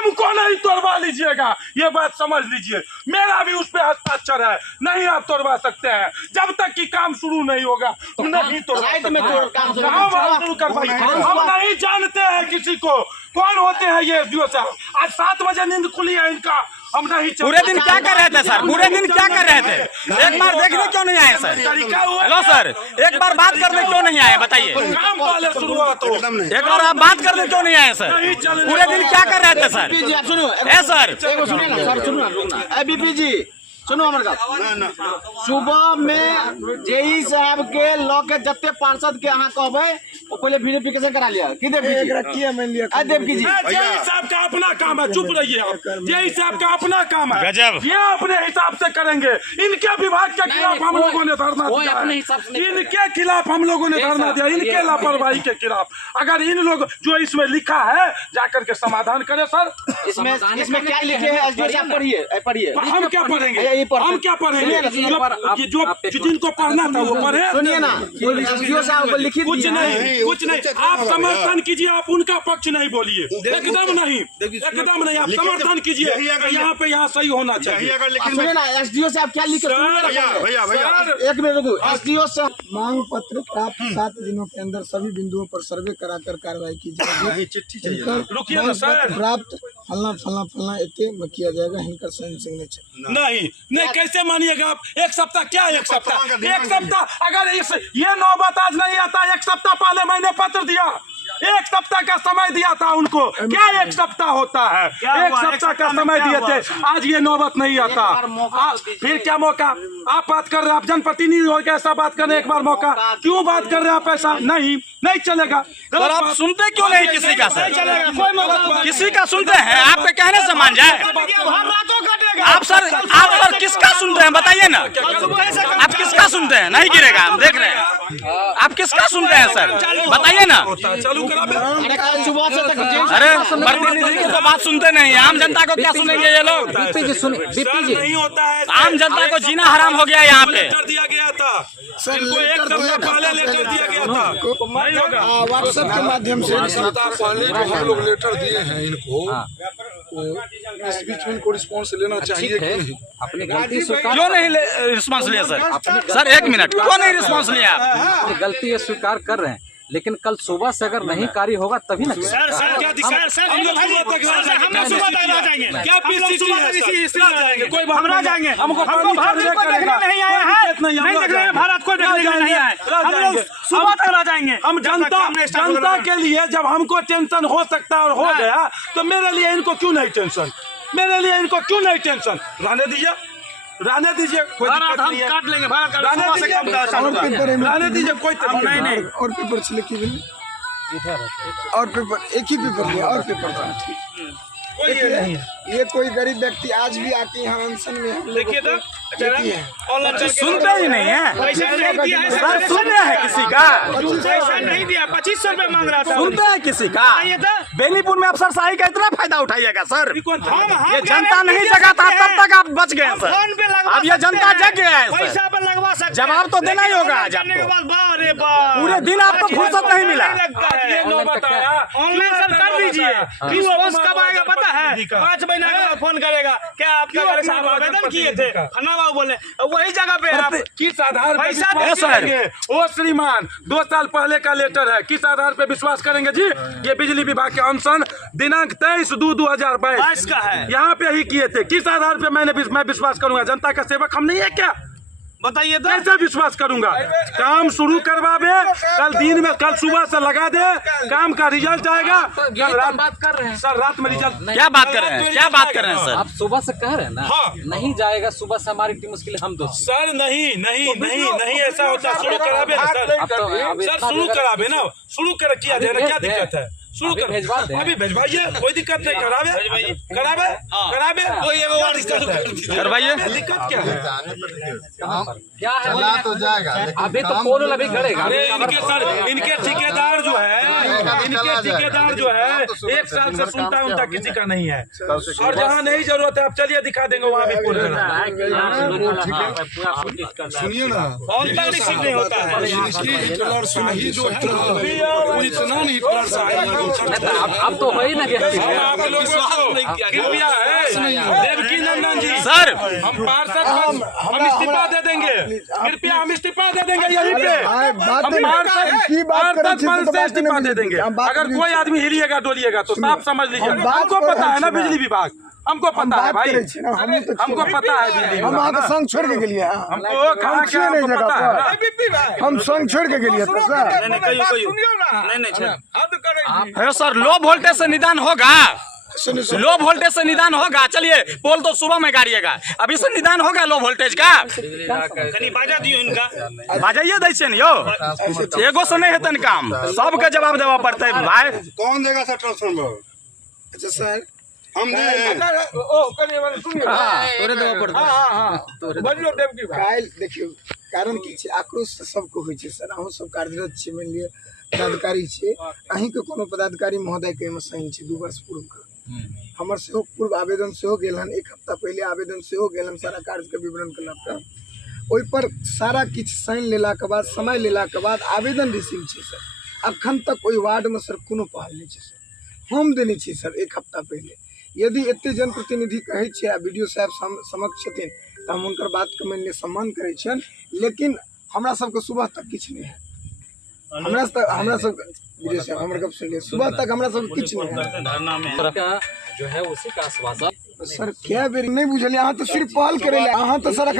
हमको नहीं तोड़वा लीजिएगा, ये बात समझ लीजिए। मेरा भी उस पे हस्ताक्षर है, नहीं आप तोड़वा सकते हैं जब तक कि काम शुरू नहीं होगा। नहीं तोड़वा सकते, शुरू करवाइए। हम नहीं जानते हैं किसी को, कौन होते हैं ये एसडीओ साहब। आज 7 बजे नींद खुली है इनका, हम नहीं। पूरे दिन क्या कर रहे थे सर? पूरे दिन क्या कर रहे थे? एक बार देखने क्यों नहीं आए सर? हेलो सर, एक बार बात करने क्यों नहीं आए बताइए? काम पहले शुरुआत हो, एक बार आप बात करने क्यों नहीं आए सर? पूरे दिन क्या कर रहे थे सर? सर सुनो बीपी जी, सुनो हमारे बात। सुबह में जेई साहब के लॉ के जत्ते पार्षद के यहाँ कहबे वो पहले वेरिफिकेशन करा लिया कि देव जी जेई साहब का अपना काम है, चुप रहिए आप। जेई साहब का अपना काम है, गजब। ये अपने हिसाब से करेंगे। इनके विभाग के खिलाफ हम लोगों ने धरना दिया है, इनके खिलाफ हम लोगों ने धरना दिया, इनके लापरवाही के खिलाफ। अगर इन लोग जो इसमें लिखा है जाकर के समाधान करें सर। इसमें क्या लिखे हैं एसडीओ साहब? पढ़िए। हम क्या पढ़ेंगे, हम क्या पढ़ेंगे? जो जिनको पढ़ना था वो पढ़े। सुनिए ना, एसडीओ साहब को लिखित कुछ नहीं। आप समर्थन कीजिए, आप उनका पक्ष नहीं बोलिए, एकदम नहीं, एकदम नहीं। आप समर्थन कीजिए, यहाँ पे यहाँ सही होना चाहिए। सुनिए ना, एसडीओ साहब क्या लिखे? एक मिनट रुको। एसडीओ साहब मांग पत्र प्राप्त 7 दिनों के अंदर सभी बिंदुओं पर सर्वे कराकर कार्रवाई की जाएगी। रुकिए ना सर, प्राप्त फलना फलना फलना इतने में किया जाएगा। इनका सिग्नेचर नहीं कैसे मानिएगा आप? एक सप्ताह क्या, एक सप्ताह अगर ये नौबत आज नहीं आता, 1 सप्ताह पहले मैंने पत्र दिया, 1 सप्ताह का समय दिया था उनको। क्या 1 सप्ताह होता है? 1 सप्ताह का समय दिए थे, आज ये नौबत नहीं आता। फिर क्या मौका? आप बात कर रहे हैं, आप जनप्रतिनिधि हो के ऐसा बात करने एक बार मौका क्यों बात कर रहे हैं आप? ऐसा नहीं चलेगा सर। आप सुनते क्यों नहीं किसी का सर? किसी का सुनते हैं? आपके कहने से मान जाए आप सर किसका सुनते हैं बताइए ना? आप किसका सुनते हैं? नहीं गिरेगा, हम देख रहे हैं। आप किसका सुनते हैं सर बताइए ना? अरे प्रतिनिधि की तो बात सुनते नहीं, आम जनता को क्या सुनेंगे ये लोग? नहीं होता है, आम जनता को जीना हराम हो गया यहाँ पे। लेटर दिया गया था इनको, 1 सप्ताह पहले लेटर दिया गया था, नहीं होगा। व्हाट्सएप के माध्यम से 1 सप्ताह पहले जो हम लोग लेटर दिए हैं इनको, तो इस बीच में इनको रिस्पॉन्स लेना चाहिए कि नहीं? अपनी गलती क्यों नहीं रिस्पॉन्स लिया सर? 1 मिनट, क्यों नहीं रिस्पॉन्स लिया? अपनी गलती स्वीकार कर रहे हैं, लेकिन कल सुबह से अगर नहीं कार्य होगा तभी ना। सर क्या दिक्कत? हम लोग सुबह तक आ जाएंगे, क्या कोई हम जाएंगे, हमको भारत को देखने नहीं आए हैं, नहीं देख रहे हैं, भारत को देखने नहीं आए, हम लोग सुबह तक आ जाएंगे। हम जनता के लिए जब हमको टेंशन हो सकता है और हो गया, तो मेरे लिए इनको क्यों नहीं टेंशन? रहने दीजिए, कोई दिक्कत नहीं है, काट लेंगे भारत का, रहने दीजिए, कोई नहीं। और पेपर से लिखी हुई और पेपर एक ही पेपर लिया और पेपर था। ये कोई गरीब व्यक्ति आज भी आके यहाँ अनशन में देखिए तो सुनते ही नहीं है सर। सुन रहे हैं किसी का? पैसा नहीं दिया, 2500 रुपए मांग रहा था। सुनते हैं किसी का? बेनीपुर में अफसरशाही का इतना फायदा उठाइएगा सर? ये जनता नहीं जगा था तब तक आप बच गए सर। अब ये जनता जग गया है पैसा पर लगवा सकते, जवाब तो देना ही होगा आज आपको। पूरे दिन आपको फुर्सत नहीं मिला। ऑनलाइन सर कर दीजिए, रिस्पॉन्स कब आएगा पता है? 5 महीना के बाद फोन करेगा, क्या आपका आवेदन किए थे? अन्ना बाबू बोले वही जगह पे आप किस आधार पर विश्वास करेंगे? ओ श्रीमान, 2 साल पहले का लेटर है, किस आधार पे विश्वास करेंगे जी? ये बिजली विभाग के अनशन दिनांक 23/2/2022 का है, यहाँ पे ही किए थे। किस आधार पे मैं विश्वास करूंगा? जनता का सेवक हम नहीं है क्या? बताइए तो कैसे विश्वास करूंगा? काम शुरू करवावे, कल सुबह से लगा दे, काम का रिजल्ट आएगा। कल रात बात कर रहे हैं सर, रात में रिजल्ट क्या बात कर रहे हैं? क्या बात कर रहे हैं सर? आप सुबह से कह रहे हैं ना? हाँ। नहीं जाएगा सुबह से, हमारी टीम उसके लिए हम दोषी। सर नहीं ऐसा होता। शुरू करावे ना सर, शुरू करावे ना, शुरू कर किया देना, क्या दिक्कत है? शुरू कर, अभी भेजवाइए, कोई दिक्कत नहीं। करावे कोई करवाइए, दिक्कत क्या है? क्या है चला तो जाएगा, अभी तो पोल अभी गड़ेगा। इनके ठेकेदार जो है 1 साल से सुनता उनका किसी का नहीं है, और जहाँ नहीं जरूरत है आप चलिए दिखा देंगे वहाँ भी पूरा सुनिए ना, रिसीव नहीं होता है। इसकी हिटलर सुनही जो है वो इतना नहीं हिटलर से अब तो वही ना गया आप लोगों को कृपया है देवकी नंदन जी सर हम पार्षद हम इस्तीफा दे देंगे कृपया हम इस्तीफा दे देंगे यहीं पे हम पार्षद पद से इस्तीफा दे देंगे अगर कोई आदमी हिलिएगा डोलिएगा तो साफ समझ लीजिए हमको पता है ना बिजली विभाग हमको पता है भाई हमको पता है बिजली हम विभाग वहाँ संघ छोड़ के गेलिए हमको कहाँ क्या हमको पता है हम संघ छोड़ के गेलिए तो सर है सर लो वोल्टेज से निदान होगा लो वोल्टेज से निदान होगा चलिए पोल तो सुबह में गाड़िएगा अभी से निदान होगा लो वोल्टेज का बाजा दियो इनका बाजाइए दै छियै ने यो एगो से नहीं हेतन काम सबके जवाब देवा पड़ते भाई कौन देगा सर ट्रांसफार्मर अच्छा सर हम दे काल्हि देखियो कारण की छै आक्रोश तऽ सबके होइ छै सर अहूँ सब कार्यरत छियै मानि लिअ पदाधिकारी छियै अहींके कोनो पदाधिकारी महोदय के एहिमे साइन छै 2 वर्ष पूर्व के हमर सेहो पूर्व आवेदन सेहो गेल हन 1 हफ्ता पहले आवेदन सेहो गेल हन सारा कार्यके विवरण के लऽ कऽ ओहि पर सारा किछु साइन लेलाके बाद समय लेलाके बाद आवेदन रिसीव छै सर अखन तक ओहि वार्डमे सर कोनो पहल नहीं छै सर हम देने छी सर 1 हफ्ता पहले यदि एते जनप्रतिनिधि कहै छै आ वीडियो साहब समक्ष छथिन तऽ हम हुनकर बातके मानि लिअ सम्मान करै छियनि लेकिन हमरा सबके सुबह तक किछु नहीं है हमरा सब वीडियो साहब हमर गप सुनिए सुबह तक हमरा सब किछु नहीं है का जो है उसी का आश्वासन सर क्या बेर नहीं बुझलिए अहाँ तो सिर्फ पहल करे अहाँ तो सर